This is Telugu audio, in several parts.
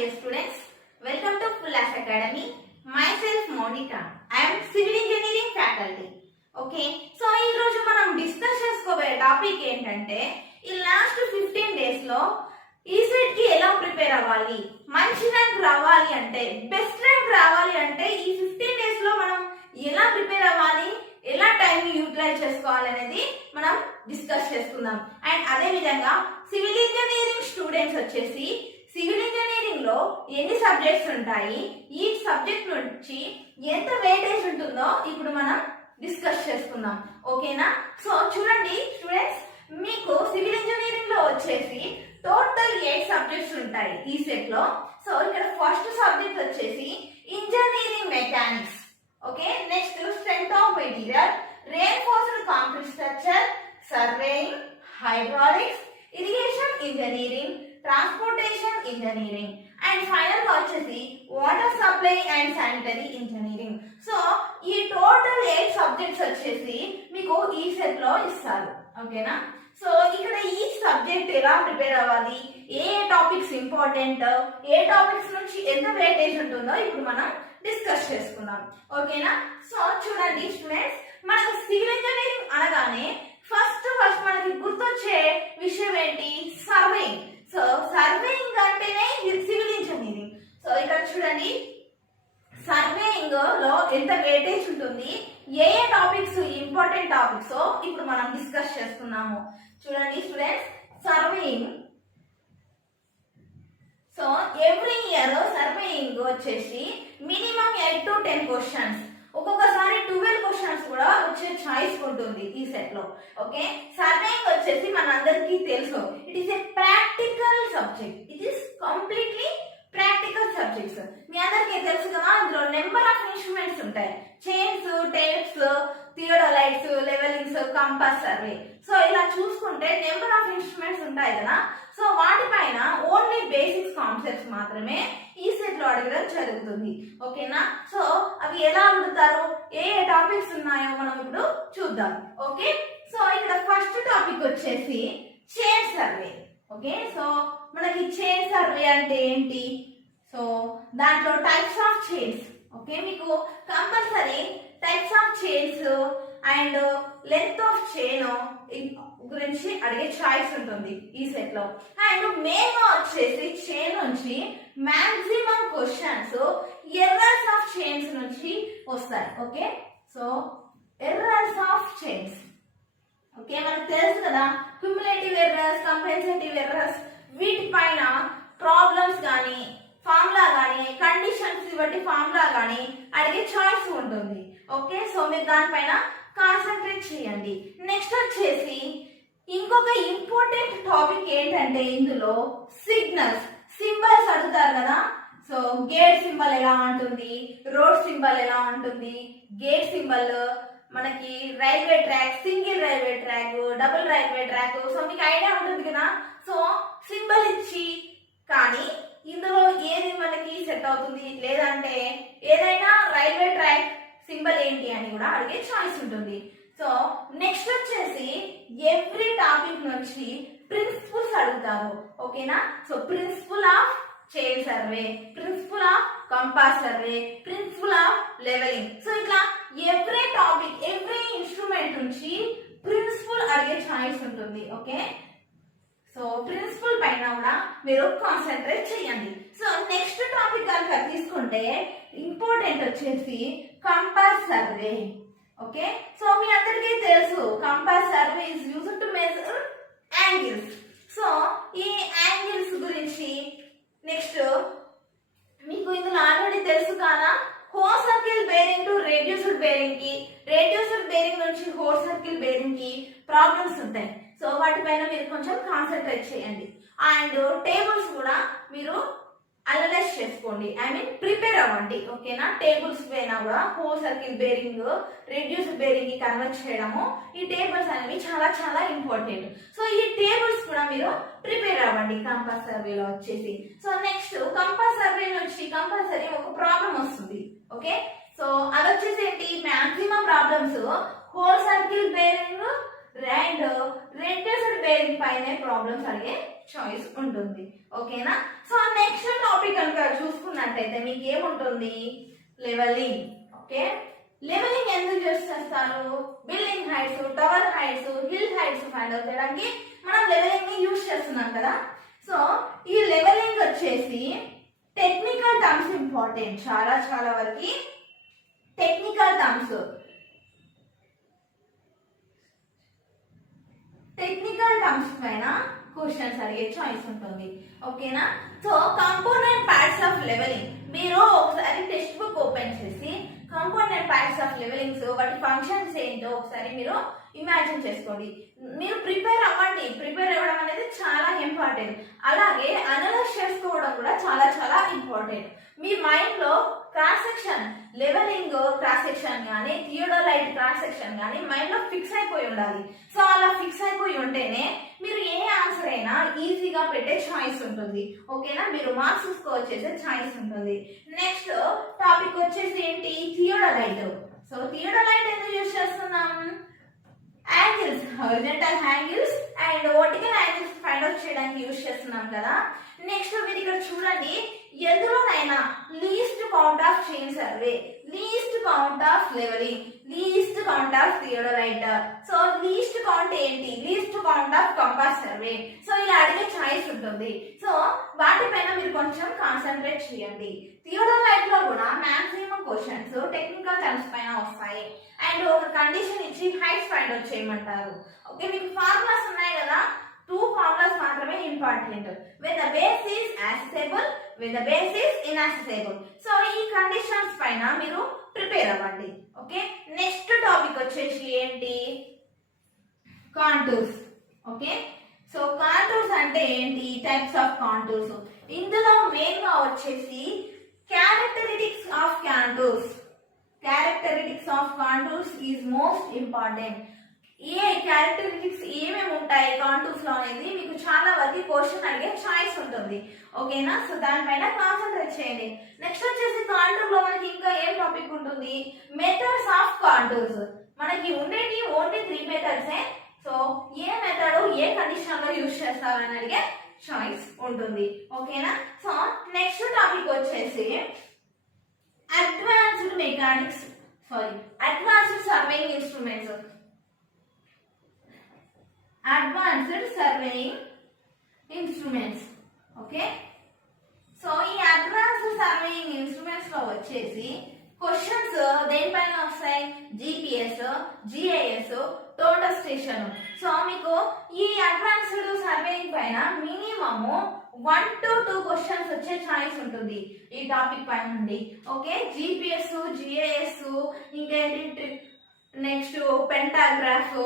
dear students, welcome to Full As Academy. Myself Monica. I am Civil Engineering faculty. Okay, so ఈ రోజు మనం డిస్కస్ చేసుకోబోయే టాపిక్ ఏంటంటే ఈ లాస్ట్ 15 డేస్ లో ఈసెట్ కి ఎలా ప్రిపేర్ అవ్వాలి, మంచి ర్యాంక్ రావాలి అంటే, బెస్ట్ ర్యాంక్ రావాలి అంటే ఈ 15 డేస్ లో మనం ఎలా ప్రిపేర్ అవ్వాలి, ఎలా టైం యూటిలైజ్ చేసుకోవాలి అనేది మనం డిస్కస్ చేసుకుందాం. అండ్ అదే విధంగా సివిల్ ఇంజనీరింగ్ స్టూడెంట్స్ వచ్చేసి సివిల్ ఇంజనీరింగ్ లో ఎన్ని సబ్జెక్ట్స్ ఉంటాయి, ఈ సబ్జెక్ట్ నుంచి ఎంత వెయిటేజ్ ఉంటుందో ఇప్పుడు మనం డిస్కస్ చేసుకుందాం. ఓకేనా? సో చూడండి స్టూడెంట్స్, మీకు సివిల్ ఇంజనీరింగ్ లో వచ్చేసి టోటల్ 8 సబ్జెక్ట్స్ ఉంటాయి ఈ సెట్ లో. సో ఇక్కడ ఫస్ట్ సబ్జెక్ట్ వచ్చేసి engineering mechanics. Okay, next strength of material, reinforced concrete structure, surveying, hydraulics, irrigation engineering, transportation engineering, and final గా వచ్చేసి water supply and sanitary engineering. So ఈ టోటల్ 8 సబ్జెక్ట్స్ వచ్చేసి మీకు ఈ సెట్ లో ఇస్తారు. ఓకేనా? సో ఇక్కడ ఈ సబ్జెక్ట్ ఎలా ప్రిపేర్ అవ్వాలి, ఏ టాపిక్స్ ఇంపార్టెంట్, ఏ టాపిక్స్ నుంచి ఎంత వెయిటేజ్ ఉంటుందో ఇప్పుడు మనం డిస్కస్ చేసుకుందాం. ఓకేనా? సో చూడండి స్టూడెంట్స్, మనకు సివిల్ ఇంజనీరింగ్ అనగానే ఫస్ట్ మనకి గుర్తొచ్చే విషయం ఏంటి? సర్వేయింగ్. సో సర్వేయింగ్ అంటేనే సివిల్ ఇంజనీరింగ్. సో ఇక్కడ చూడండి, సర్వేయింగ్ లో ఎంత వెయిటేజ్ ఉంటుంది, ఏ ఏ టాపిక్స్ ఇంపార్టెంట్ టాపిక్స్ ఇప్పుడు మనం డిస్కస్ చేసుకున్నాము. చూడండి students, surveying. So every year surveying వచ్చేసి మినిమం 8 to 10 క్వశ్చన్స్, ఒక్కొక్కసారి 12 క్వశ్చన్స్ కూడా వచ్చే ఛాయిస్ ఉంటుంది ఈ సెట్ లో. ఓకే, సర్వేయింగ్ వచ్చేసి మనందరికీ తెలుసు, it is a practical subject. It is completely practical subjects. మీ అందరికీ తెలుసు కదా, అందులో నెంబర్ ఆఫ్ ఇన్స్ట్రుమెంట్స్ ఉంటాయి, chains, tapes, theodolites, levellings, compass, survey. So ఇలా చూసుకుంటే నెంబర్ ఆఫ్ ఇన్స్ట్రుమెంట్స్ ఉంటాయి కదా. సో వాటిపైన ఓన్లీ బేసిక్స్ కాన్సెప్ట్స్ మాత్రమే ఈ సెట్ లో అడగడం జరుగుతుంది. ఓకేనా? సో అవి ఎలా అడుగుతారు, ఏ ఏ టాపిక్స్ ఉన్నాయో మనం ఇప్పుడు చూద్దాం. ఓకే, సో ఇక్కడ ఫస్ట్ టాపిక్ వచ్చేసి చైన్ సర్వే. ఓకే, సో మనకి చైన్ సర్వే అంటే ఏంటి, సో దాంట్లో టైప్స్ ఆఫ్ చైన్స్. ఓకే, మీకు compulsory types of chains and length of chain గురించి అడిగే చాయిస్ ఉంటుంది ఈ సెట్ లో. అండ్ మెయిన్ గా వచ్చేసి చైన్ నుంచి maximum questions errors of chains నుంచి వస్తాయి. Okay, so errors of chains. Okay, మనకు తెలుసు కదా, క్యుములేటివ్ ఎర్రర్స్, కంపెన్సేటివ్ ఎర్రర్స్, వీటిపైన ప్రాబ్లమ్స్ కానీ, ఫార్ములా కానీ, కండిషన్స్ బట్టి ఫార్ములా కానీ అడిగే చాయిస్ ఉంటుంది. ఓకే, సో మీరు దానిపైన కాన్సన్ట్రేట్ చేయండి. నెక్స్ట్ వచ్చేసి ఇంకొక ఇంపార్టెంట్ టాపిక్ ఏంటంటే ఇందులో సిగ్నల్స్, సింబల్స్ అడుగుతారు కదా. సో గేట్ సింబల్ ఎలా ఉంటుంది, రోడ్ సింబల్ ఎలా ఉంటుంది, గేట్ సింబల్, మనకి railway track, single railway track, double railway track. So మీకు ఐడియా ఉంటుంది కదా. సో సింబల్ ఇచ్చి కానీ ఇందులో ఏది మనకి సెట్ అవుతుంది, లేదంటే ఏదైనా రైల్వే ట్రాక్ సింబల్ ఏంటి అని కూడా అడిగే చాయిస్ ఉంటుంది. సో నెక్స్ట్ వచ్చేసి ఎవ్రీ టాపిక్ నుంచి ప్రిన్సిపల్స్ అడుగుతారు. ఓకేనా? So principle of chain survey, principle of compass survey, principle of levelling. So ఇట్లా ఎవ్రీ టాపిక్, ఎవ్రీ ఇన్స్ట్రుమెంట్ నుంచి ప్రిన్సిపల్ అడిగే ఛాయిస్ ఉంటుంది. ఓకే, సో ప్రిన్సిపల్ పైన కూడా మీరు కాన్సన్ట్రేట్ చేయండి. సో నెక్స్ట్ టాపిక్ కనుక తీసుకుంటే ఇంపార్టెంట్ వచ్చేసి కంపాస్ సర్వే. ఓకే, సో మీ అందరికీ తెలుసు compass survey is used to measure angles. So ఈ యాంగిల్స్ గురించి నెక్స్ట్ మీకు ఇందులో ఆల్రెడీ తెలుసు కదా, whole circle bearing to reduced bearing కి, రెడ్యూస్డ్ బేరింగ్ నుంచి హోల్ సర్కిల్ బేరింగ్ కి ప్రాబ్లమ్స్ ఉంటాయి. సో వాటిపైన మీరు కొంచెం కాన్సన్ట్రేట్ చేయండి. అండ్ టేబుల్స్ కూడా మీరు అనలైజ్ చేసుకోండి, ఐ మీన్ ప్రిపేర్ అవ్వండి. ఓకేనా? టేబుల్స్ పైన కూడా whole circle bearing, reduced bearing కి కన్వర్ట్ చేయడము, ఈ టేబుల్స్ అనేవి చాలా చాలా ఇంపార్టెంట్. సో ఈ టేబుల్స్ కూడా మీరు ప్రిపేర్ అవ్వండి కంపాస్ సర్వేలో వచ్చేసి. సో నెక్స్ట్ కంపాస్ సర్వే నుంచి కంపల్సరీ ఒక ప్రాబ్లం వస్తుంది. ఓకే, సో అది వచ్చేసి ఏంటి, maximum problems whole circle bearing and reduced bearing పైన ప్రాబ్లమ్స్ అడిగే చాయిస్ ఉంటుంది. ఓకేనా? సో నెక్స్ట్ టాపిక్ కనుక చూసుకున్నట్టయితే మీకు ఏముంటుంది, లెవెలింగ్. ఓకే, లెవెలింగ్ ఎందుకు యూస్ చేస్తారు? Building heights, tower heights, hill heights find out చేయడానికి మనం లెవెలింగ్ ని యూస్ చేస్తున్నాం కదా. సో ఈ లెవెలింగ్ వచ్చేసి టెక్నికల్ టర్మ్స్ ఇంపార్టెంట్, చాలా చాలా వరకు టెక్నికల్ టర్మ్స్ పైన క్వశ్చన్స్ అడిగే చాయిస్ ఉంటుంది. ఓకేనా? So component parts of levelling మీరు ఒకసారి టెక్స్ట్ బుక్ ఓపెన్ చేసి కంపోనెంట్ పార్ట్స్ ఆఫ్ లెవెలింగ్స్ వాటి ఫంక్షన్స్ ఏంటో ఒకసారి మీరు ఇమాజిన్ చేసుకోండి. మీరు ప్రిపేర్ అవ్వండి, ప్రిపేర్ అవ్వడం అనేది చాలా ఇంపార్టెంట్. అలాగే అనలైజ్ చేసుకోవడం కూడా చాలా చాలా ఇంపార్టెంట్. మీ మైండ్ లో cross section, levelling cross section కానీ థియోడోలైట్ క్రాస్ సెక్షన్ కానీ మైండ్ లో ఫిక్స్ అయిపోయి ఉండాలి. సో అలా ఫిక్స్ అయిపోయి ఉంటేనే మీరు ఏ ఆన్సర్ అయినా ఈజీగా పెట్టే చాయిస్ ఉంటుంది. ఓకేనా? మీరు మార్క్స్ స్కోర్ చేసే చాయిస్ ఉంటుంది. నెక్స్ట్ టాపిక్ వచ్చేసి ఏంటి, థియోడోలైట్. సో థియోడోలైట్ ఎందుకు యూజ్ చేస్తున్నాం? Angles, horizontal angles and vertical angles find out చేయడానికి యూజ్ చేస్తున్నాం కదా. నెక్స్ట్ మీరు ఇక్కడ చూడండి, ఎందులోనైనా least count of chain survey, least count of levelling, least count of theodolite. So least count ఏంటి, least count of compass survey. So ఇలా అడిగే చాయిస్ ఉంటుంది. సో వాటిపైన మీరు కొంచెం కాన్సన్ట్రేట్ చేయండి. థియోడోలైట్ లో కూడా మాక్సిమం క్వశ్చన్స్ టెక్నికల్ టర్మ్స్ పైన వస్తాయి అండ్ ఒక కండిషన్ ఇచ్చి హైట్స్ ఫైండ్ అవుట్ చేయమంటారు. ఓకే, మీకు ఫార్ములాస్ ఉన్నాయి కదా, 2 ఫార్ములాస్ మాత్రమే important. when the base is accessible, when the base is inaccessible. So ఈ కండిషన్స్ పైన మీరు ప్రిపేర్ అవ్వండి. ఓకే, నెక్స్ట్ టాపిక్ వచ్చేసి ఏంటి, కాంటూర్స్. ఓకే, సో కాంటూర్స్ అంటే ఏంటి, టైప్స్ ఆఫ్ కాంటూర్స్. ఇందులో మెయిన్ గా వచ్చేసి characteristics of contours. Characteristics of contours is most important. A characteristics ఏమేమి ఉంటాయి కాంటూర్స్ లో అనేది మీకు చాలా వరకు క్వశ్చన్ అడిగే చాయిస్ ఉంటుంది. ఓకేనా? సో దానిపైన కాన్సన్ట్రేట్ చేయండి. నెక్స్ట్ వచ్చేసి కాంటూర్ లో మనకి ఇంకా ఏం టాపిక్ ఉంటుంది, మెథడ్స్ ఆఫ్ కాంటూర్స్. మనకి ఉండేటి ఓన్లీ 3 మెథడ్స్. సో ఏ మెథడ్ ఏ కండిషన్ లో యూజ్ చేస్తారని అడిగే చాయిస్ ఉంటుంది. ఓకేనా? సో నెక్స్ట్ టాపిక్ వచ్చేసి advanced mechanics, advanced surveying instruments. Advanced surveying instruments. Okay, so ఈ అడ్వాన్స్డ్ సర్వేయింగ్ ఇన్స్ట్రుమెంట్స్ లో వచ్చేసి క్వశ్చన్స్ దేనిపైన వస్తాయి, GPS, GIS, total station. So మీకు ఈ అడ్వాన్స్డ్ సర్వేయింగ్ పైన మినిమమ్ 1 to 2 క్వశ్చన్స్ వచ్చే ఛాయిస్ ఉంటుంది ఈ టాపిక్ పైన నుండి. ఓకే, జిపిఎస్, జిఐఎస్, ఇంకేంటి నెక్స్ట్ పెంటాగ్రాఫ్,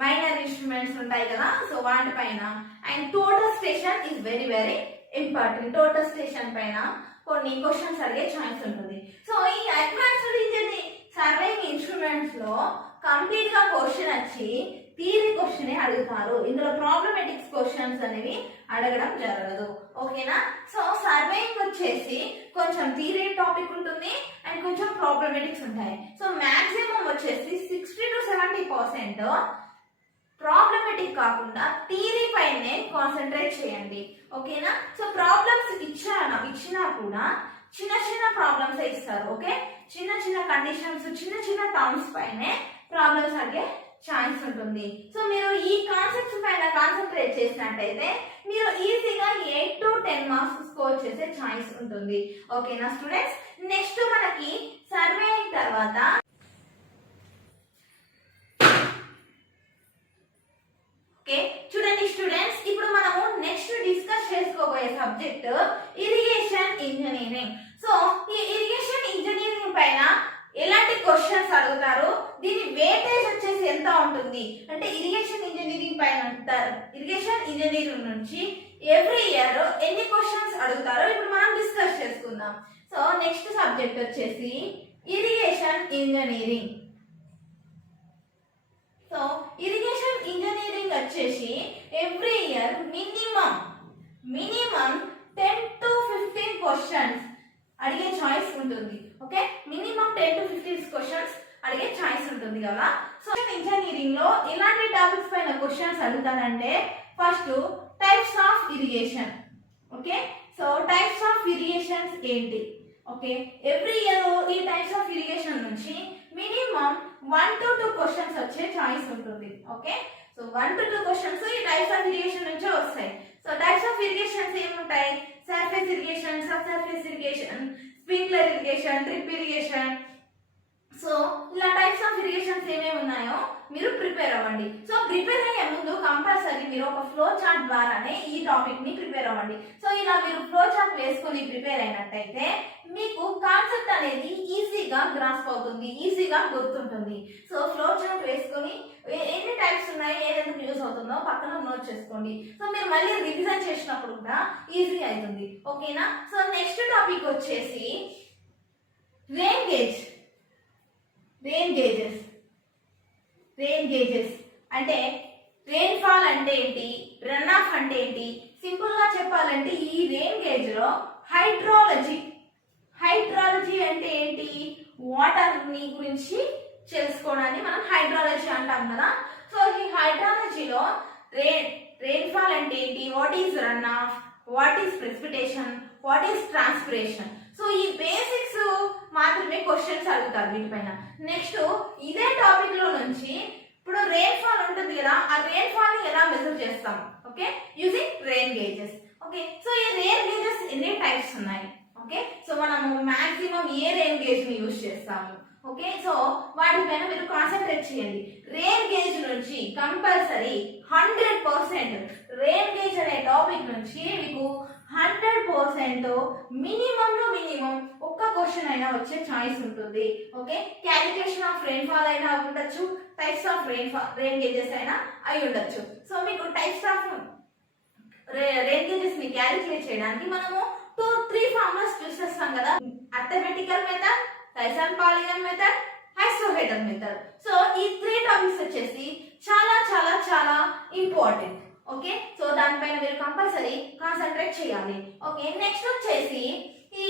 మైనర్ ఇన్స్ట్రుమెంట్స్ ఉంటాయి కదా, సో వాటిపైన. And total station is very very important. Total station పైన కొన్ని క్వశ్చన్స్ అడిగే ఛాయిస్ ఉంటుంది. సో ఈ అడ్వాన్స్డ్ ఇంజనీరింగ్ సర్వేయింగ్ ఇన్స్ట్రుమెంట్స్ లో కంప్లీట్ గా క్వశ్చన్ వచ్చి థియరీ క్వశ్చన్ అడుగుతారు. ఇందులో ప్రాబ్లమేటిక్స్ క్వశ్చన్స్ అనేవి అడగడం జరగదు. ఓకేనా? సో సర్వేయింగ్ వచ్చేసి కొంచెం థియరీ టాపిక్ ఉంటుంది అండ్ కొంచెం ప్రాబ్లమేటిక్స్ ఉంటాయి. సో మాక్సిమం వచ్చేసి 60 to 70% ప్రాబ్లమేటిక్ కాకుండా థియరీ పైనే కాన్సన్ట్రేట్ చేయండి. ఓకేనా? సో ప్రాబ్లమ్స్ ఇచ్చినా కూడా చిన్న చిన్న ప్రాబ్లమ్స్ ఇస్తారు. ఓకే, చిన్న చిన్న కండిషన్స్, చిన్న చిన్న టర్మ్స్ పైనే ప్రాబ్లమ్స్ అడిగే ఛాన్స్ ఉంటుంది. సో మీరు ఈ కాన్సెప్ట్స్ పైన కాన్సన్ట్రేట్ చేసినట్టయితే మీరు ఈజీగా 8 to 10 మార్క్స్ స్కోర్ చేసే ఛాన్స్ ఉంటుంది. ఓకేనా స్టూడెంట్స్? నెక్స్ట్ మనకి సర్వేయింగ్ తర్వాత ఓకే చూడండి స్టూడెంట్స్, ఇప్పుడు మనము నెక్స్ట్ డిస్కస్ చేసుకోబోయే సబ్జెక్ట్ ఇరిగేషన్ ఇంజనీరింగ్. సో ఈ ఇరిగేషన్ ఇంజనీరింగ్ పైన ఎలాంటి క్వశ్చన్స్ అడుగుతారు, దీని వేటేజ్ వచ్చేసి ఎంత ఉంటుంది అంటే ఇరిగేషన్ ఇంజనీరింగ్ పైన, ఇరిగేషన్ ఇంజనీరింగ్ నుంచి ఎవ్రీ ఇయర్ ఎన్ని క్వశ్చన్స్ అడుగుతారో ఇప్పుడు మనం డిస్కస్ చేసుకుందాం. సో నెక్స్ట్ సబ్జెక్ట్ వచ్చేసి irrigation engineering. So irrigation engineering వచ్చేసి every year minimum 10 to 15 questions అడిగే చాయిస్ ఉంటుంది. ఓకే, మినిమం 10 to 15 క్వశ్చన్స్ అడిగే ఛాయిస్ ఉంటుంది కదా. సో ఇంజనీరింగ్ లో ఇలాంటి టాపిక్స్ పైన క్వశ్చన్స్ అడుగుతారంటే first types of irrigation. Okay, so types of irrigations ఏంటి? ఓకే, ఎవ్రీ ఇయర్ ఈ టైప్స్ ఆఫ్ ఇరిగేషన్ నుంచి మినిమం 1 to 2 క్వశ్చన్స్ వచ్చే ఛాయిస్ ఉంటుంది. ఓకే, సో 1 to 2 క్వశ్చన్స్ ఈ టైప్స్ ఆఫ్ ఇరిగేషన్ నుంచే వస్తాయి. సో టైప్స్ ఆఫ్ ఇరిగేషన్స్ ఏముంటాయి? Surface irrigation, sub surface irrigation, sprinkler irrigation, drip irrigation. So ఇలా టైప్స్ ఆఫ్ ఇరిగేషన్స్ ఏమేమి ఉన్నాయో మీరు ప్రిపేర్ అవ్వండి. సో ప్రిపేర్ అయ్యే ముందు కంపల్సరీ మీరు ఒక ఫ్లో చార్ట్ ద్వారానే ఈ టాపిక్ ని ప్రిపేర్ అవ్వండి. సో ఇలా మీరు ఫ్లో చార్ట్ వేసుకొని ప్రిపేర్ అయినట్టయితే మీకు కాన్సెప్ట్ అనేది ఈజీగా గ్రాస్ప్ అవుతుంది, ఈజీగా గుర్తుంటుంది. సో ఫ్లో చార్ట్ వేసుకొని ఎన్ని టైప్స్ ఉన్నాయి, ఏదైనా యూజ్ అవుతుందో పక్కన నోట్ చేసుకోండి. సో మీరు మళ్ళీ రివిజన్ చేసినప్పుడు కూడా ఈజీ అవుతుంది. ఓకేనా? సో నెక్స్ట్ టాపిక్ వచ్చేసి రెయిన్ గేజ్. రెయిన్ గేజెస్ అంటే రెయిన్ ఫాల్ అంటే ఏంటి, రన్ ఆఫ్ అంటే ఏంటి? సింపుల్ గా చెప్పాలంటే ఈ రెయిన్ గేజ్ లో హైడ్రాలజీ అంటే ఏంటి? వాటర్ ని గురించి తెలుసుకోవడాన్ని మనం హైడ్రాలజీ అంటాం కదా. సో ఈ హైడ్రాలజీలో రెయిన్ ఫాల్ అంటే ఏంటి, what is run of, what is precipitation, what is transpiration. So ఈ బేసిక్స్ మాత్రమే క్వశ్చన్స్ అడుగుతారు వీటిపైన. నెక్స్ట్ ఇదే టాపిక్ లో నుంచి ఇప్పుడు రెయిన్ ఫాల్ ఉంటుంది కదా, ఆ రెయిన్ ఫాల్ ని ఎలా మెజర్ చేస్తాం? Okay, using rain gauges. Okay, so ఈ రెయిన్ గేజెస్ ఎన్ని టైప్స్ ఉన్నాయి? ఓకే, సో మనము మాక్సిమం ఏ రెయిన్ గేజ్ ని యూజ్ చేస్తాము? ఓకే, సో వాటిపైన మీరు కాన్సన్ట్రేట్ చేయండి. రెయిన్ గేజ్ నుంచి కంపల్సరీ 100% రెయిన్ గేజ్ అనే టాపిక్ నుంచి మీకు 100% మినిమం ఒక్క క్వశ్చన్ అయినా వచ్చే ఛాయిస్ ఉంటుంది. Okay, calculation of rain fall అయినా ఉండొచ్చు, టైప్స్ ఆఫ్ రెయిన్ గేజెస్ అయినా అయి ఉండొచ్చు. సో మీకు టైప్స్ ఆఫ్ రెయిన్ గేజెస్ ని క్యాలిక్యులేట్ చేయడానికి మనము 2-3 ఫార్ములాస్ యూస్ చేస్తాం కదా. Arithmetical method, Thiessen polygon method, isohyetal method. So ఈ 3 టాపిక్స్ వచ్చేసి చాలా చాలా చాలా ఇంపార్టెంట్. ఓకే, సో దానిపైన మీరు కంపల్సరీ కాన్సన్ట్రేట్ చేయాలి. ఓకే, నెక్స్ట్ వచ్చేసి ఈ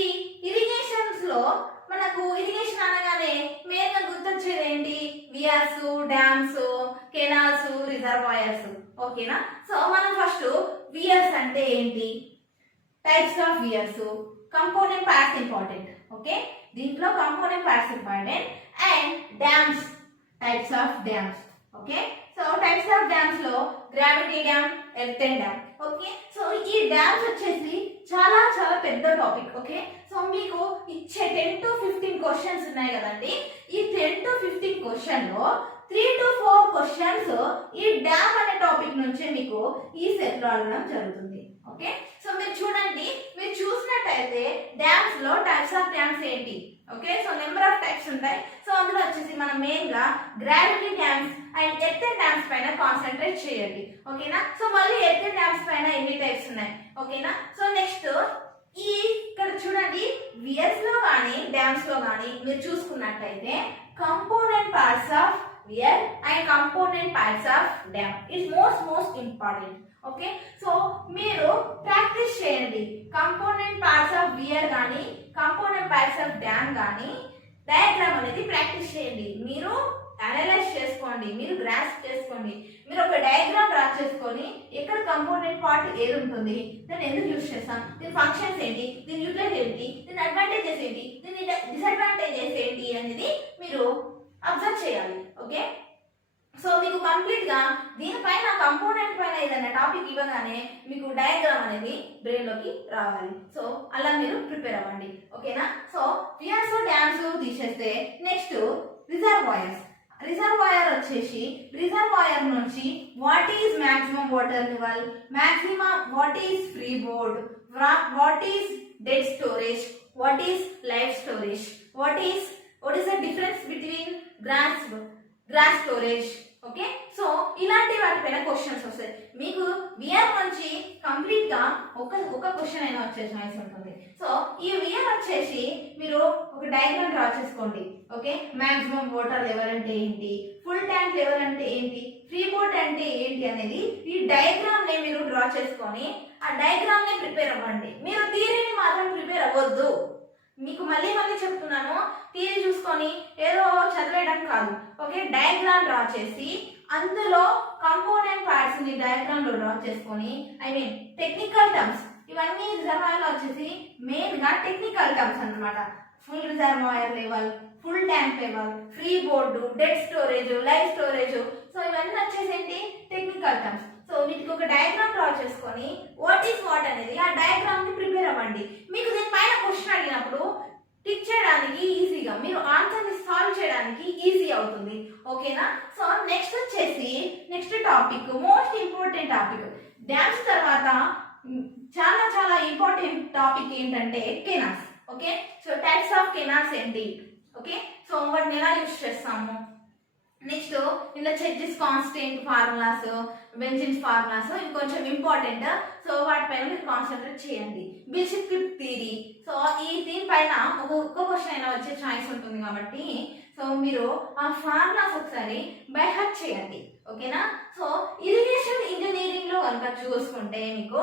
ఇరిగేషన్స్ లో మనకు ఇరిగేషన్ అనగానే మెయిన్ గా గుర్తొచ్చేది ఏంటి? Weirs, dams, canals, reservoirs. ఓకేనా? సో మనం ఫస్ట్ వియర్స్ అంటే ఏంటి, types of weirs, component parts important. Okay, దీంట్లో component parts important. And dams, types of dams. Okay, so types of dams లో gravity dam, earthen dam. Okay, so ఈ డ్యామ్స్ వచ్చేసి చాలా చాలా పెద్ద టాపిక్. ఓకే, సో మీకు ఇచ్చే 10 to 15 క్వశ్చన్స్ ఉన్నాయి కదండి. ఈ 10 to 15 క్వశ్చన్ లో 3 to 4 క్వశ్చన్స్ ఈ డ్యామ్ అనే టాపిక్ నుంచే మీకు ఈ సెట్ లో అడగడం జరుగుతుంది. ఓకే, సో మీరు చూడండి, మీరు చూసినట్టయితే డ్యామ్స్ లో టైప్స్ ఆఫ్ డ్యామ్స్ ఏంటి? Okay, so number of types ఉంటాయి. సో అందులో వచ్చేసి మనం మెయిన్ గా gravity dams and earthen dams పైన కాన్సన్ట్రేట్ చేయండి. ఓకేనా? సో మళ్ళీ ఎర్తెన్ డ్యామ్స్ పైన ఎన్ని టైప్స్ ఉన్నాయి? ఓకేనా? సో నెక్స్ట్ ఈ ఇక్కడ చూడండి, వియర్స్ లో కానీ డ్యామ్స్ లో కానీ మీరు చూసుకున్నట్టయితే component parts of weir and component parts of dam is most important. Okay, so మీరు ప్రాక్టీస్ చేయండి. కంపోనెంట్ పార్ట్స్ ఆఫ్ వియర్ కానీ కంపోనెంట్ పార్ట్స్ ఆఫ్ డ్యామ్ కానీ డయాగ్రామ్ అనేది ప్రాక్టీస్ చేయండి. మీరు అనలైజ్ చేసుకోండి, మీరు గ్రాస్ప్ చేసుకోండి. మీరు ఒక డయాగ్రామ్ డ్రా చేసుకొని ఎక్కడ కంపోనెంట్ పార్ట్ ఏది ఉంటుంది, దాన్ని ఎందుకు యూజ్ చేస్తాం, దీని ఫంక్షన్స్ ఏంటి, దీని యూటిలైజ్ ఏంటి, దీని అడ్వాంటేజెస్ ఏంటి, దీని డిసడ్వాంటేజెస్ ఏంటి అనేది మీరు అబ్జర్వ్ చేయాలి. ఓకే, సో మీకు కంప్లీట్ గా దీనిపైన కంపోనెంట్ పైన ఏదైనా టాపిక్ ఇవ్వగానే మీకు డయాగ్రామ్ అనేది బ్రెయిన్ లోకి రావాలి. సో అలా మీరు ప్రిపేర్ అవ్వండి. ఓకేనా? సో వియర్స్, డ్యామ్స్ తీసేస్తే నెక్స్ట్ రిజర్వాయర్స్. రిజర్వాయర్ వచ్చేసి రిజర్వాయర్ నుంచి what is maximum water level, maximum what is free board, what is dead storage, what is life storage, what is the difference between gross storage. Okay, so ఇలాంటి వాటిపైన క్వశ్చన్స్ వస్తాయి. మీకు వియర్ నుంచి కంప్లీట్ గా ఒక క్వశ్చన్ అయినా వచ్చే ఛాయిస్ ఉంటుంది. సో ఈ వియర్ వచ్చేసి మీరు ఒక డయాగ్రామ్ డ్రా చేసుకోండి. ఓకే, మాక్సిమం వాటర్ లెవెల్ అంటే ఏంటి, ఫుల్ ట్యాంక్ లెవెల్ అంటే ఏంటి, ఫ్రీ బోర్డ్ అంటే ఏంటి అనేది ఈ డయాగ్రామ్ ని మీరు డ్రా చేసుకొని ఆ డయాగ్రామ్ ని ప్రిపేర్ అవ్వండి. మీరు థియరీని మాత్రం ప్రిపేర్ అవ్వద్దు. మీకు మళ్ళీ మళ్ళీ చెప్తున్నాను, థియరీ చూసుకొని ఏదో చదివేయడం కాదు. ఓకే, డయాగ్రామ్ డ్రా చేసి అందులో కంపోనెంట్ పార్ట్స్ ని డయాగ్రామ్ లో డ్రా చేసుకొని, ఐ మీన్ టెక్నికల్ టర్మ్స్, ఇవన్నీ రిజర్వాయర్ లో వచ్చేసి మెయిన్ గా టెక్నికల్ టర్మ్స్ అన్నమాట. Full reservoir level, full tank level, free board, dead storage, live storage, so ఇవన్నీ వచ్చేసి ఏంటి టెక్నికల్ టర్మ్స్. సో వీటికి ఒక డయాగ్రామ్ డ్రా చేసుకొని వాట్ ఈస్ వాట్ అనేది ఆ డయాగ్రామ్ ని ప్రిపేర్ అవ్వండి. మీకు దీనిపైన క్వశ్చన్ అడిగినప్పుడు టిక్ చేయడానికి ఈజీగా, మీరు ఆన్సర్ ని సాల్వ్ చేయడానికి ఈజీ అవుతుంది. ఓకేనా? సో నెక్స్ట్ వచ్చేసి next topic, most important topic. Dams తర్వాత చాలా చాలా ఇంపార్టెంట్ టాపిక్ ఏంటంటే canals. Okay, so types of canals ఏంటి, ఓకే, సో వాటిని ఎలా యూస్ చేస్తాము. నెక్స్ట్ ఇందులో చెడ్జిస్ కాన్స్టెంట్ ఫార్ములాస్, బెంజిన్స్ ఫార్ములాస్, ఇవి కొంచెం ఇంపార్టెంట్. సో వాటిపైన మీరు కాన్సన్ట్రేట్ చేయండి. బిల్షిప్ థియరీ, సో ఈ దీనిపైన ఒక్క క్వశ్చన్ అయినా వచ్చే ఛాయిస్ ఉంటుంది కాబట్టి సో మీరు ఆ ఫార్ములాస్ ఒకసారి బై హార్ట్ చేయండి. ఓకేనా? సో ఇరిగేషన్ ఇంజనీరింగ్ లో కనుక చూసుకుంటే మీకు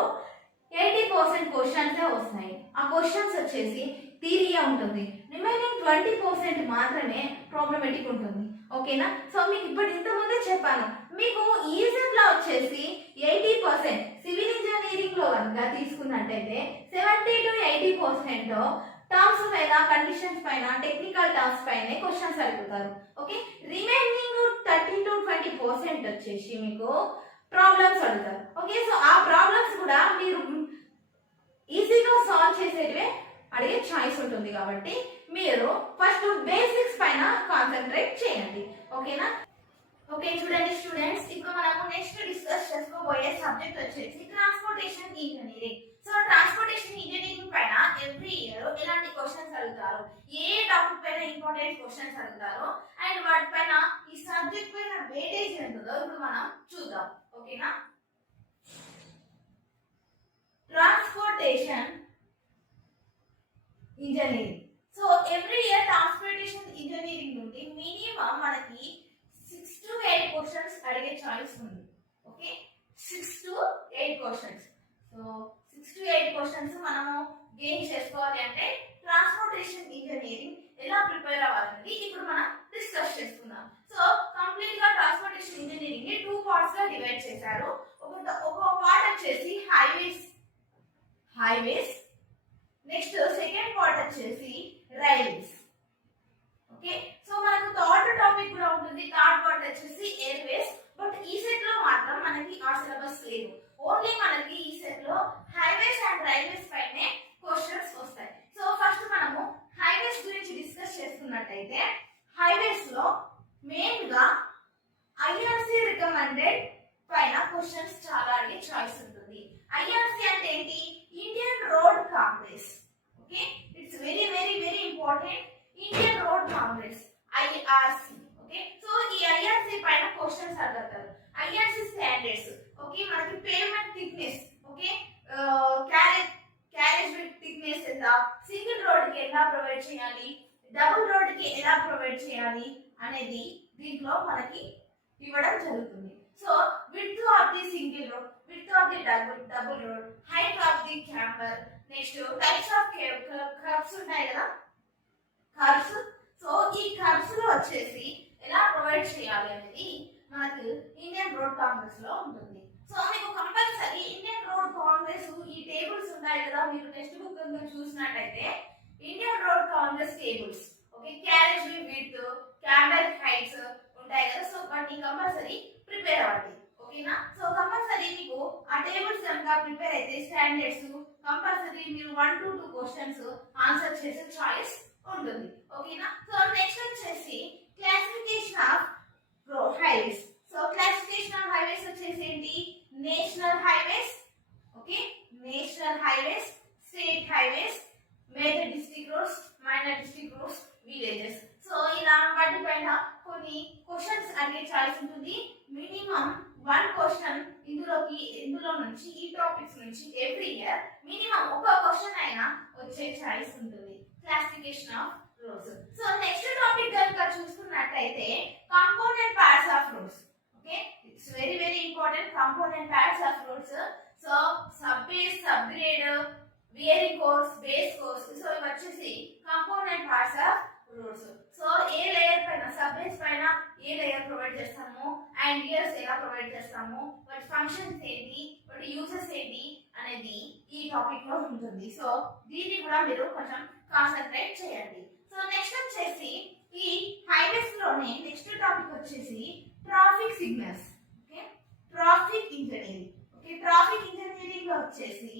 80% క్వశ్చన్స్ వస్తాయి. ఆ క్వశ్చన్స్ వచ్చేసి థియరీయే ఉంటుంది. రిమైనింగ్ 20% మాత్రమే ప్రాబ్లమేటిక్ ఉంటుంది. ఓకేనా? సో మీకు ఇప్పుడు ఇంతకుముందే చెప్పాను, మీకు ఈజెట్ లో వచ్చేసి 80%, సివిల్ ఇంజనీరింగ్ లో కనుక తీసుకున్నట్టయితే 70 to 80% టర్మ్స్ పైన, కండిషన్స్ పైన, టెక్నికల్ టర్మ్స్ పైన క్వశ్చన్స్ అడుగుతారు. ఓకే, రిమైనింగ్ 30 to 20% వచ్చేసి మీకు ప్రాబ్లమ్స్ అడుగుతారు. ఓకే, సో ఆ ప్రాబ్లమ్స్ కూడా మీరు ఈజీగా సాల్వ్ చేసేటివే అడిగే ఛాయిస్ ఉంటుంది కాబట్టి మీరు ఫస్ట్ బేసిక్స్ పైన కాన్సన్ట్రేట్ చేయండి. ఓకేనా? ఓకే, చూడండి స్టూడెంట్స్, ఇప్పుడు మనము నెక్స్ట్ డిస్కస్ చేసుకోబోయే సబ్జెక్ట్ వచ్చేసి transportation engineering. So transportation engineering పైన ఎవ్రీ ఇయర్ ఎలాంటి క్వశ్చన్స్ అడుగుతారు, ఏ టాపిక్ పైన ఇంపార్టెంట్ క్వశ్చన్స్ అడుగుతారు, అండ్ వాటి పైన ఈ సబ్జెక్ట్ పైన వెయిటేజ్ ఎంతుందో ఇప్పుడు మనం చూద్దాం. ఓకేనా? Transportation engineering. So every year transportation engineering నుండి మినిమం మనకి 6 to 8 క్వశ్చన్స్ అడిగే ఛాయిస్ ఉంది. Okay, 6 to 8 questions. So 6 to 8 questions మనము గెయిన్ చేసుకోవాలి అంటే ట్రాన్స్పోర్టేషన్ ఇంజనీరింగ్ ఎలా ప్రిపేర్ అవ్వాలనేది ఇప్పుడు మనం డిస్కస్ చేసుకుందాం. సో కంప్లీట్ గా ట్రాన్స్పోర్టేషన్ ఇంజనీరింగ్ ని 2 పార్ట్స్ గా డివైడ్ చేశారు. ఒక పార్ట్ వచ్చేసి హైవేస్, నెక్స్ట్ సెకండ్ పార్ట్ వచ్చేసి రైల్వేస్. ఓకే, సో మనకు థర్డ్ టాపిక్ కూడా ఉంటుంది. థర్డ్ పార్ట్ వచ్చేసి ఎయిర్వేస్. బట్ ఈ సెట్ లో మాత్రం మనకి ఆ సిలబస్ లేదు. ఓన్లీ మనకి ఈ సెట్ లో హైవేస్ అండ్ రైల్వేస్ పైనే క్వశ్చన్స్ వస్తాయి. సో ఫస్ట్ మనము హైవేస్ గురించి డిస్కస్ చేస్తున్నట్టయితే హైవేస్ లో మెయిన్ గా ఐఆర్సి రికమెండెడ్ పైన క్వశ్చన్స్ చాలా అడిగే చాయిస్ ఉంటుంది. ఐఆర్సి అంటే ఏంటి? Indian road Congress. Okay, it's very very very important. Indian road Congress, IRC. Okay, so ఈ ఐఆర్సి పైన క్వశ్చన్స్ అడుగుతారు. ఐఆర్సి స్టాండర్డ్స్, ఓకే, మనకి payment thickness, okay, carriage thickness ఎంత, సింగిల్ రోడ్ కి ఎలా ప్రొవైడ్ చేయాలి, డబుల్ రోడ్ కి ఎలా ప్రొవైడ్ చేయాలి అనేది దీంట్లో మనకి ఇవ్వడం జరుగుతుంది. So width of the single road, width of the double road, height of the camber, next types of curves ఉంటాయి కదా, కర్వ్స్. సో ఈ కర్వ్స్ లో వచ్చేసి ఎలా ప్రొవైడ్ చేయాలి అనేది మనకు ఇండియన్ రోడ్ కాంగ్రెస్ లో ఉంటుంది. సో మీకు కంపల్సరీ ఇండియన్ రోడ్ కాంగ్రెస్ ఈ టేబుల్స్ ఉంటాయి కదా, మీరు టెక్స్ట్ బుక్ చూసినట్టయితే Indian road Congress tables, okay, carriage width, camber heights ఉంటాయి కదా. సో వాటిని కంపల్సరీ ప్రిపేర్ అవ్వండి. ఓకేనా? సో కంపల్సరీ మీకు ఆ టేబుల్స్ కనుక ప్రిపేర్ అయితే స్టాండర్డ్స్ కంపల్సరీ మీరు 1 to 2 క్వశ్చన్స్ ఆన్సర్ చేసే చాయిస్ ఉంటుంది. ఓకేనా? సో నెక్స్ట్ వచ్చేసి classification of highways. So classification of highways వచ్చేసి ఏంటి? National highways, okay, national highways, state highways, major district roads, minor district roads, villages. So ఇలా వాటిపైన కొన్ని క్వశ్చన్స్ అడిగే ఛాయిస్ ఉంటుంది. మినిమం 1 క్వశ్చన్ ఇందులో నుంచి ఈ టాపిక్స్ నుంచి ఎవ్రీ ఇయర్ మినిమం ఒక క్వశ్చన్ అయినా వచ్చే ఛాయిస్ ఉంటుంది. Classification of roads. So next topic కనుక చూసుకున్నట్టయితే component parts of roads. Okay, it's very very important. Component parts of roads. So sub base, sub grade, wearing course, base course. So ఇవి వచ్చేసి గేర్స్ ఎలా ప్రొవైడ్ చేస్తాము, వాటి ఫంక్షన్స్ ఏంటి, వాటి యూజెస్ ఏంటి అనేది ఈ టాపిక్ లో ఉంటుంది. సో దీన్ని కూడా మీరు కొంచెం కాన్సన్ట్రేట్ చేయండి. సో నెక్స్ట్ వచ్చేసి ఈ హైవేస్ లోనే నెక్స్ట్ టాపిక్ వచ్చేసి traffic signals. Okay, traffic engineering. Okay, traffic engineering లో వచ్చేసి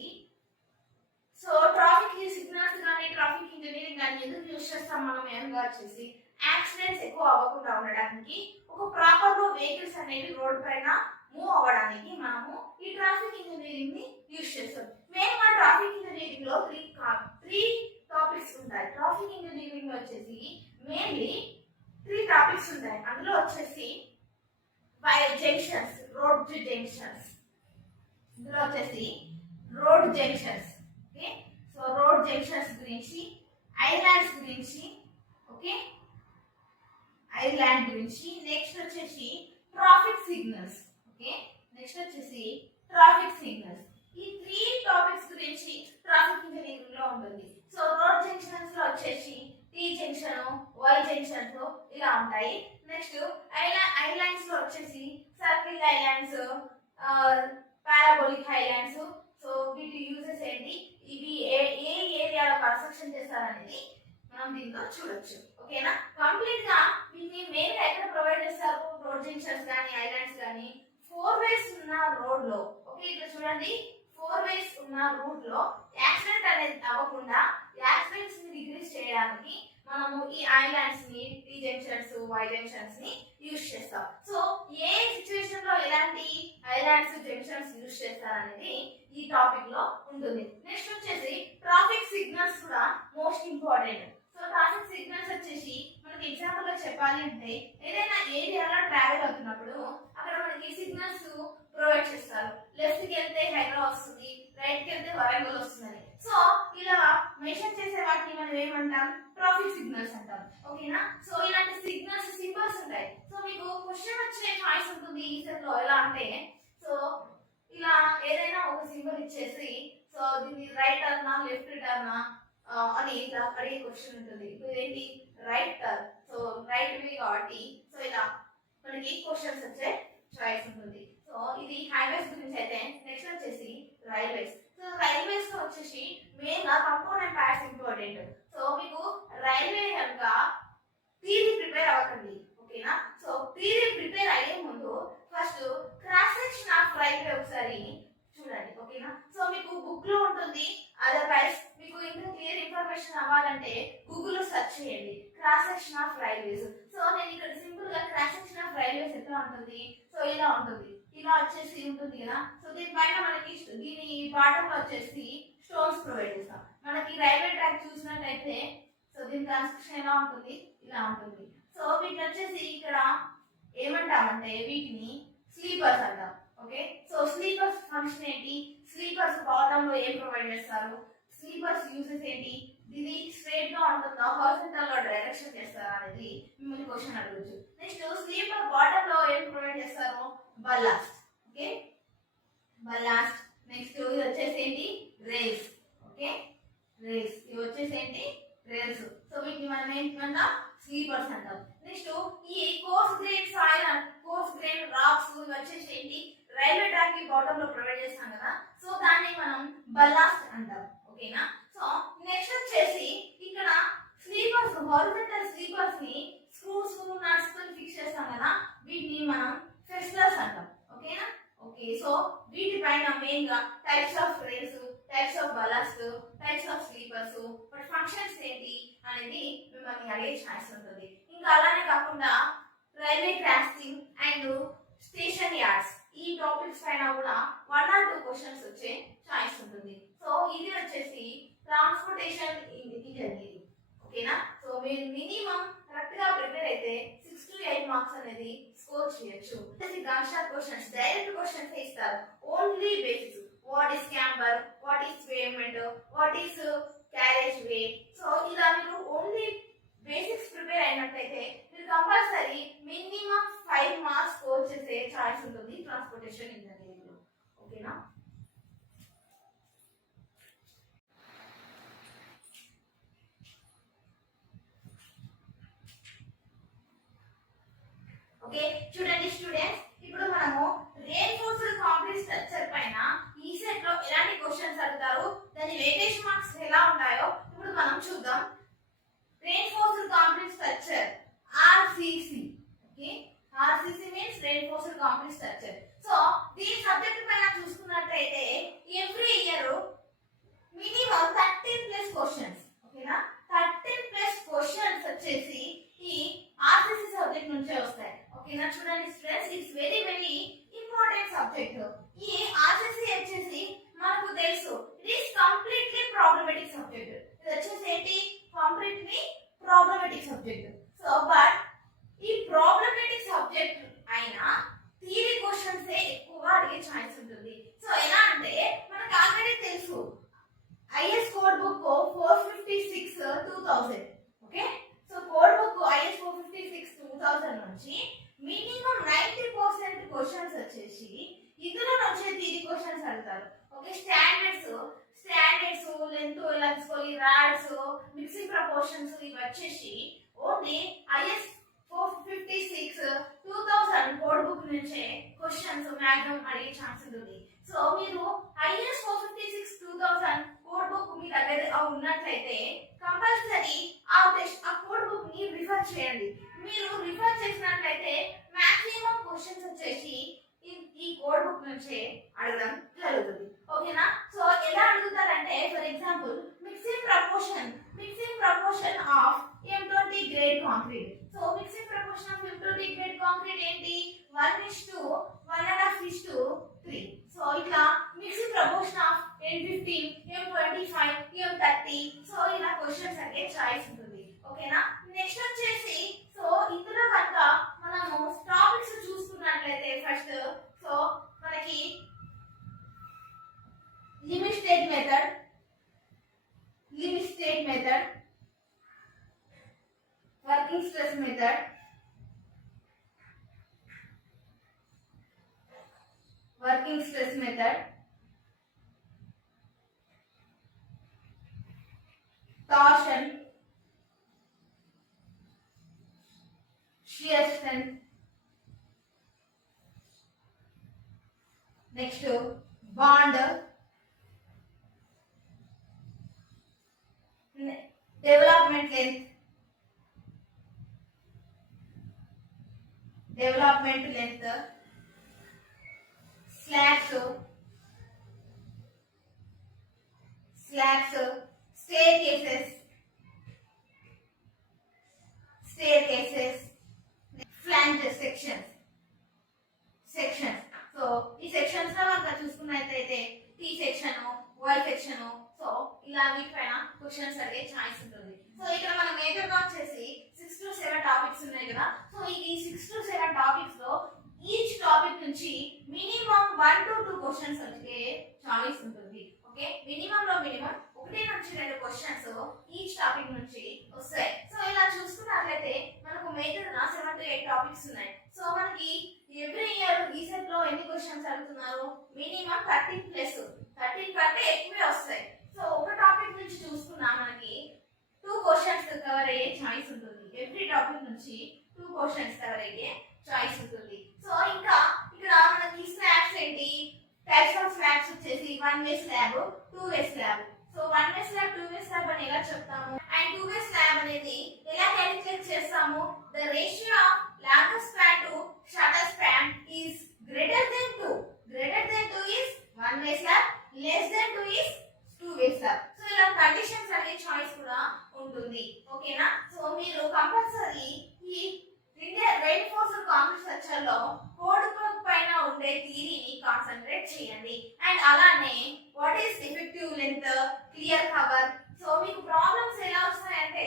సో ట్రాఫిక్ సిగ్నల్స్ కానీ ట్రాఫిక్ ఇంజనీరింగ్ కానీ ఎందుకు యూజ్ చేస్తాం మనం మెయిన్గా వచ్చేసి యాక్సిడెంట్స్ ఎక్కువ అవ్వకుండా ఉండడానికి, ఒక ప్రాపర్ గా వెహికల్స్ అనేవి రోడ్ పైన మూవ్ అవ్వడానికి మనము ఈ ట్రాఫిక్ ఇంజనీరింగ్ ని యూజ్ చేస్తాం. మెయిన్ గా ట్రాఫిక్ ఇంజనీరింగ్ లో త్రీ టాపిక్స్ ఉంటాయి. ట్రాఫిక్ ఇంజనీరింగ్ లో వచ్చేసి మెయిన్లీ 3 టాపిక్స్ ఉంటాయి. అందులో వచ్చేసి జంక్షన్స్, రోడ్ జంక్షన్స్, ఇందులో వచ్చేసి road junctions. Okay, so road junctions గురించి, ఐలాండ్స్ గురించి, ఓకే ఐలాండ్ గురించి, నెక్స్ట్ వచ్చేసి ట్రాఫిక్ సిగ్నల్స్. ఓకే, నెక్స్ట్ వచ్చేసి ట్రాఫిక్ సిగ్నల్స్. ఈ 3 టాపిక్స్ గురించి ట్రాఫిక్ ఇంజనీరింగ్ లో ఉంటుంది. సో రోడ్ జంక్షన్స్ లో వచ్చేసి టీ జంక్షన్, వై జంక్షన్స్ ఇలా ఉంటాయి. నెక్స్ట్ ఐలాండ్స్ లో వచ్చేసి circle islands, parabolic islands. So వీటి యూజెస్ ఏంటి, ఇవి ఏ ఏరియాలో కన్స్ట్రక్షన్ చేస్తారనేది మనం దీంట్లో చూడొచ్చు. ఓకేనా, కంప్లీట్ గా వీటిని మెయిన్ గా ఎక్కడ ప్రొవైడ్ చేస్తారు, రోడ్ జంక్షన్స్ కానీ ఐలాండ్స్ కానీ 4 వేస్ ఉన్న రోడ్ లో. ఓకే, ఇక్కడ చూడండి 4 వేస్ ఉన్న రూట్ లో యాక్సిడెంట్ అనేది అవ్వకుండా యాక్సిడెంట్స్ ని డిక్రీజ్ చేయడానికి మనము ఈ ఐలాండ్స్ ని, టీ జంక్షన్స్, వై జంక్షన్స్ ని యూజ్ చేస్తాం. సో ఏ సిచ్యువేషన్ లో ఎలాంటి ఐలాండ్స్, జంక్షన్స్ యూజ్ చేస్తారనేది ఈ టాపిక్ లో ఉంటుంది. నెక్స్ట్ వచ్చేసి ట్రాఫిక్ సిగ్నల్స్ కూడా most important. So traffic signals వచ్చేసి మనకి ఎగ్జాంపుల్ గా చెప్పాలి అంటే ఏదైనా ఏరియాలో ట్రావెల్ అవుతున్నప్పుడు అక్కడ మనకి సిగ్నల్స్ ప్రొవైడ్ చేస్తారు. లెఫ్ట్ కి వెళ్తే హైదరాబాద్ వస్తుంది, రైట్ కి వెళ్తే వరంగల్ వస్తుందని. సో ఇలా మెన్షన్ చేసే వాటిని మనం ఏమంటాం, ట్రాఫిక్ సిగ్నల్స్ అంటాం. ఓకేనా, సో ఇలాంటి సిగ్నల్స్ సింబల్స్ ఉంటాయి. సో మీకు క్వశ్చన్ వచ్చే ఛాయిస్ ఉంటుంది ఈ సెట్ లో. ఎలా అంటే సో ఇలా ఏదైనా ఒక సింబల్ ఇచ్చేసి సో దీన్ని రైట్ టర్నా లెఫ్ట్ టర్నా అని ఇలా అడిగే క్వశ్చన్ ఉంటుంది. ఇప్పుడు ఏంటి right turn, so right way కాబట్టి సో ఇలా మనకి క్వశ్చన్స్ వచ్చే చాయిస్ ఉంటుంది. సో ఇది హైవేస్ గురించి అయితే. నెక్స్ట్ వచ్చేసి రైల్వేస్. సో రైల్వేస్ లో వచ్చేసి మెయిన్ గా కంపోనెంట్ పార్ట్స్ ఇంపార్టెంట్. సో మీకు రైల్వే కనుక థియరీ ప్రిపేర్ అవ్వకండి. ఓకేనా, సో థియరీ ప్రిపేర్ అయ్యే ముందు first cross section of railway ఒకసారి చూడండి. ఓకేనా, సో మీకు బుక్ లో ఉంటుంది. అదర్వైజ్ మీకు ఇంకా క్లియర్ ఇన్ఫర్మేషన్ అవ్వాలంటే గూగుల్ లో సెర్చ్ చేయండి cross section of railways. So నేను ఇక్కడ సింపుల్ గా క్రాస్ సెక్షన్ ఆఫ్ రైల్వేస్ ఎట్లా ఉంటుంది, సో ఇలా ఉంటుంది. ఇలా వచ్చేసి ఉంటుంది కదా. సో దీనిపైన మనకి దీని బాటమ్ లో వచ్చేసి స్టోన్స్ ప్రొవైడ్ చేస్తాం. మనకి రైల్వే ట్రాక్ చూసినట్టయితే సో దీని కన్స్ట్రక్షన్ ఎలా ఉంటుంది, ఇలా ఉంటుంది. సో వీటిని వచ్చేసి ఇక్కడ ఏమంటామంటే వీటిని స్లీపర్స్ అంటాం. ఓకే, సో స్లీపర్స్ ఫంక్షన్ ఏంటి, స్లీపర్స్ బాటమ్ లో ఏం ప్రొవైడ్ చేస్తారు, స్లీపర్స్ యూజెస్ ఏంటి, ఇది స్ట్రైట్ గా ఉంటుందా హారిజాంటల్ లో డైరెక్షన్ చేస్తారా అనేది మిమ్మల్ని క్వశ్చన్ అడగచ్చు. నెక్స్ట్ స్లీపర్ బాటమ్ లో ఏం ప్రొవైడ్ చేస్తారు, బల్లాస్ట్. ఓకే, బల్లాస్ట్. నెక్స్ట్ ఇది వచ్చేసి ఏంటి, రైల్స్. Okay, rails. ఇవి వచ్చేసి ఏంటి, రైల్స్. సో వీటిని మనం ఏంటంటాం, స్లీపర్స్ అంటాం. నెక్స్ట్ ఈ coarse grain soil, coarse grain rocks ఇవి వచ్చేసి ఏంటి, రైల్వే ట్రాక్ కి బాటమ్ లో ప్రొవైడ్ చేస్తాం కదా. సో దాన్ని మనం బల్లాస్ట్ అంటాం. ఓకేనా, సో నెక్స్ట్ వచ్చేసి ఇక్కడ స్లీపర్స్, హారిజాంటల్ స్లీపర్స్ ని స్క్రూస్, నట్స్ తో ఫిక్స్ చేస్తాం కదా, వీటిని మనం ఫెస్టర్స్ అంటాం. ఓకేనా, ఓకే. సో వీటిపైన మెయిన్ గా types of rails, types of ballast, types of sleepers, వాటి ఫంక్షన్స్ ఏంటి అనేది మిమ్మల్ని అడిగే ఛాన్స్ ఉంటుంది. ఇంకా అలానే కాకుండా railway crossing and station yards ఈ టాపిక్స్ పైన కూడా 1 or 2 క్వశ్చన్స్ వచ్చే ఛాయిస్ ఉంటుంది. సో ఇది వచ్చేసి ట్రాన్స్పోర్టేషన్ ఇంజనీరింగ్. ఓకేనా, సో మీరు మినిమం కరెక్ట్ గా ప్రిపేర్ అయితే 6 to 8 మార్క్స్ అనేది స్కోర్ చేయొచ్చు. Gun shot questions, direct questions ఇస్తారు. Only basics, what is camber, what is payment, what is carriage way. So ఇలా మీరు ఓన్లీ బేసిక్స్ ప్రిపేర్ అయినట్లయితే మీరు కంపల్సరీ మినిమం 5 మార్క్స్ స్కోర్ చేసే ఛాయిస్ ఉంటుంది ట్రాన్స్పోర్టేషన్ ఇంజనీరింగ్ లో. ఓకేనా, ఓకే. చూడండి స్టూడెంట్స్, ఓకే, స్టాండర్డ్స్ లెంత్ ఇలా తీసుకోవాలి, రాడ్స్, మిక్సింగ్ ప్రపోర్షన్స్ ఇవి వచ్చేసి ఓన్లీ ఐఎస్ 456 2000 కోడ్ బుక్ నుంచే క్వశ్చన్స్ మాక్సిమం అడిగే ఛాన్స్ ఉంటుంది. సో మీరు ఐఎస్ 456 2000 కోడ్ బుక్ మీ దగ్గర ఉన్నట్లయితే కంపల్సరీ ఆ కోడ్ బుక్ ని రిఫర్ చేయండి. మీరు రిఫర్ చేసినట్లయితే మాక్సిమం క్వశ్చన్స్ వచ్చేసి ఈ కోడ్ బుక్ నుంచే అడగడం జరుగుతుంది. ఓకేనా? సో ఎలా అడుగుతారంటే for example mixing proportion of M20 grade concrete. So mixing proportion of M20 grade concrete ఏంటి? 1:1.5:3. సో ఇట్లా mixing proportion of M15 M25 M30. So ఇలా క్వశ్చన్స్ అంటే చాయిస్ ఉంటుంది. ఓకేనా? నెక్స్ట్ వచ్చేసి సో ఇందులో కనుక మనము టాపిక్స్ చూసుకున్నట్లయితే ఫస్ట్ సో మనకి limit state method, working stress method, torsion, shear strength, next bond, development length, slats, staircases, flanges, sections. So ఈ సెక్షన్స్ లో కనుక చూసుకున్నట్లయితే T section, Y section, so ఇలా వీటిపైన క్వశ్చన్స్ అడిగే ఛాయిస్ ఉంటుంది. సో ఇక్కడ మన మేజర్ గా వచ్చేసి 6 to 7 టాపిక్స్ ఉన్నాయి కదా. సో ఈ 6 to 7 టాపిక్స్ లో ఈచ్ టాపిక్ నుంచి మినిమం 1 to 2 క్వశ్చన్స్ వచ్చే చాయిస్ ఉంటుంది. ఓకే, మినిమం 1 నుంచి 2 క్వశ్చన్స్ ఈచ్ టాపిక్ నుంచి వస్తాయి. సో ఇలా చూసుకున్నట్లయితే మనకు మేజర్ గా 7 to 8 టాపిక్స్ ఉన్నాయి. సో మనకి ఎవ్రీ ఇయర్ ఈ సెట్ లో ఎన్ని క్వశ్చన్స్ అడుగుతున్నారు? మినిమం 13 కంటే ఎక్కువే వస్తాయి. సో ఒక టాపిక్ నుంచి చూసుకున్నా మనకి 2 క్వశ్చన్స్ కవర్ అయ్యే ఛాయిస్ ఉంటుంది. ఎవ్రీ టాపిక్ నుంచి 2 క్వశ్చన్స్ కవర్ అయ్యే ఛాయిస్ ఉంటుంది. సో ఇంకా ఇక్కడ మనకి స్లాబ్స్ ఏంటి? టైప్స్ ఆఫ్ స్లాబ్స్ వచ్చేసి 1 వే స్లాబ్, 2 వే స్లాబ్. సో 1 వే స్లాబ్, 2 వే స్లాబ్ అని ఎలా చెప్తాము? అండ్ 2 వే స్లాబ్ అనేది ఎలా క్యాలిక్యులేట్ చేస్తాము? The ratio of longest span to shortest span is greater than 2. Greater than 2 is 1 way slab, less than 2 is 2 way slab. So ఇలా కండిషన్స్ అనే చాయిస్ కూడా ఉంటుంది. ఓకేనా? సో మీరు కంపల్సరీ ఈ రైన్ఫోర్స్డ్ కాంక్రీట్ స్ట్రక్చర్ లో కోడ్ బుక్ పైన ఉండే థియరీని కాన్సంట్రేట్ చేయండి. అండ్ అలానే what is effective length, clear cover. So మీకు ప్రాబ్లమ్స్ ఎలా వస్తాయంటే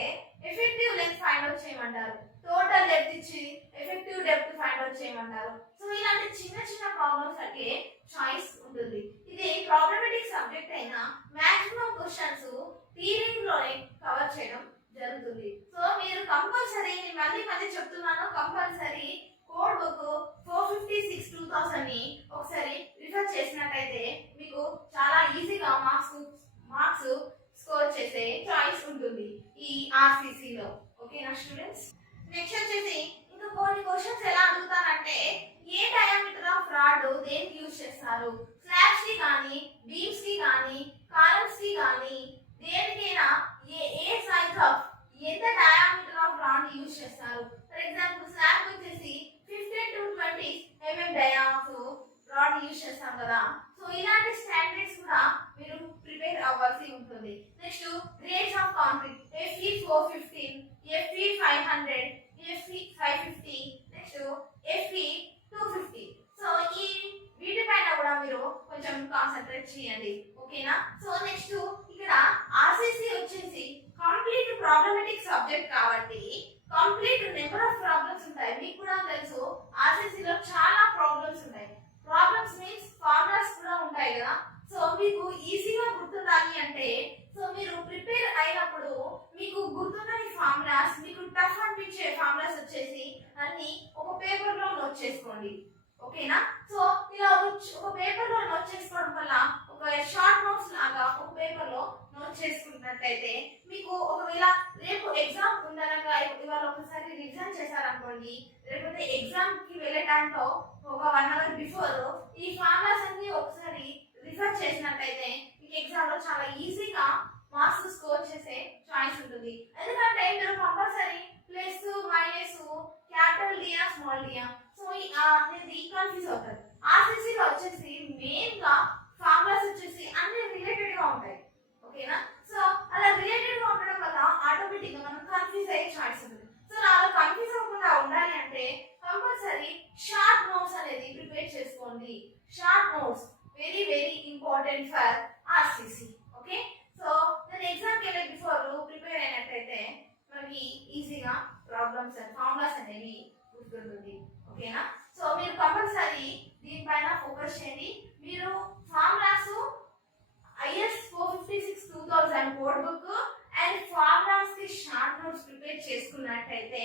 ఎఫెక్టివ్ లెంత్ ఫైండ్ అవుట్ చేయమంటారు, టోటల్ డెప్త్ ఇచ్చి ఎఫెక్టివ్ డెప్త్ ఫైండ్ అవుట్ చేయమంటారు. సో ఇలాంటి చిన్న ప్రాబ్లమ్స్ అంటే చాయిస్ ఉంటుంది. ఇది ప్రాబ్లమాటిక్ సబ్జెక్ట్ అయినా మాక్సిమం క్వశ్చన్స్ థియరీలోనే కవర్ చేయడం జరుగుతుంది. సో మీరు కంపల్సరీ, మళ్ళీ చెప్తున్నాను, కంపల్సరీ కోడ్ బుక్ 456 2000 ని ఒకసారి రిఫర్ చేసినట్టయితే మీకు చాలా ఈజీగా మార్క్స్ స్కోర్ చేసే చాయిస్ ఉంటుంది ఈ ఆర్సిసి లో. ఓకేనా స్టూడెంట్స్? నెక్స్ట్ వచ్చేసి ఇంకా కొన్ని క్వశ్చన్స్ ఎలా అడుగుతారంటే ఏ డయామీటర్ ఆఫ్ రాడ్ దేనికి యూజ్ చేస్తారు? స్లాబ్స్ కి కానీ, బీమ్స్ కి కానీ, కాలమ్స్ కి కానీ దేనికైనా ఏ సైజ్ ఆఫ్ ఎంత డయామీటర్ ఆఫ్ రాడ్ యూజ్ చేస్తారు? ఫర్ ఎగ్జాంపుల్ స్లాబ్ వచ్చేసి 15 to 20 mm diameter rod use చేస్తాం కదా. సో ఇలాంటి స్టాండర్డ్స్ కూడా మీరు ప్రిపేర్ అవ్వాల్సి ఉంటుంది. Next grades of concrete FE 415, FE 500, FE 550, next FE 250. So ఈ వీటిపైన కూడా మీరు కొంచెం కాన్సంట్రేట్ చేయండి. ఓకేనా? సో నెక్స్ట్ ఇక్కడ ఆర్సిసి వచ్చేసి కంప్లీట్ ప్రాబ్లమాటిక్ సబ్జెక్ట్ కాబట్టి కంప్లీట్ నెంబర్ ఆఫ్ ప్రాబ్లమ్స్ ఉంటాయి. మీకు కూడా తెలుసు ఆర్సిసి లో చాలా ప్రాబ్లమ్స్ ఉంటాయి. ప్రాబ్లమ్స్ మీన్స్ ఫార్ములాస్ కూడా ఉంటాయి కదా. సో మీకు ఈజీగా గుర్తుండాలి అంటే సో మీరు ప్రిపేర్ అయినప్పుడు మీకు గుర్తుండని ఫార్ములాస్, మీకు టఫ్ అనిపించే ఫార్ములాస్ వచ్చేసి అన్ని ఒక పేపర్ లో నోట్ చేసుకోండి. ఓకేనా? సో ఇలా ఒక పేపర్ లో నోట్ చేసుకోవడం వల్ల ఒక చేసుకున్నట్టయితే మీకు ఒకవేళ రేపు ఎగ్జామ్ ఉందనగా ఇవాళ ఒకసారి రివిజన్ చేశారనుకోండి, లేకపోతే ఎగ్జామ్ కి వెళ్ళే టైంలో ఒక 1 అవర్ బిఫోర్ ఈ ఫార్ములాస్ అన్ని ఒకసారి రిఫర్ చేసినట్టయితే మీకు ఎగ్జామ్ లో చాలా ఈజీగా మార్క్స్ స్కోర్ చేసే ఛాయిస్ ఉంటుంది. ఎందుకంటే మీరు compulsory plus minus capital dia small dia so అనేది కన్ఫ్యూజ్ అవుతారు. ఆర్సీసీలో వచ్చేసి మెయిన్ గా ఫార్ములాస్ వచ్చేసి అన్ని రిలేటెడ్ గా ఉంటాయి. ఓకేనా? సో అలా రిలేటెడ్ గా ఉండడం వల్ల ఆటోమేటిక్ గా మనం కన్ఫ్యూజ్ అయ్యే ఛాయిస్ ఉంటుంది. సో అలా కన్ఫ్యూజ్ అవ్వకుండా ఉండాలి అంటే కంపల్సరీ షార్ట్ నోట్స్ అనేది ప్రిపేర్ చేసుకోండి. Short notes very very important for RCC. Okay, so నేను ఎగ్జామ్ కి వెళ్ళే బిఫోర్ ప్రిపేర్ అయినట్టయితే మనకి ఈజీగా ప్రాబ్లమ్స్ అండ్ ఫార్ములాస్ అనేవి గుర్తుంటుంది. ఓకేనా? సో మీరు కంపల్సరీ దీనిపైన ఫోకస్ చేయండి. మీరు formulas IS 456 2000 code book and formulas కి షార్ట్ నోట్స్ ప్రిపేర్ చేసుకున్నట్టయితే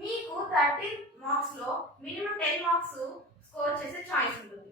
మీకు 30 మార్క్స్ లో మినిమం 10 మార్క్స్ స్కోర్ చేసే ఛాయిస్ ఉంటుంది.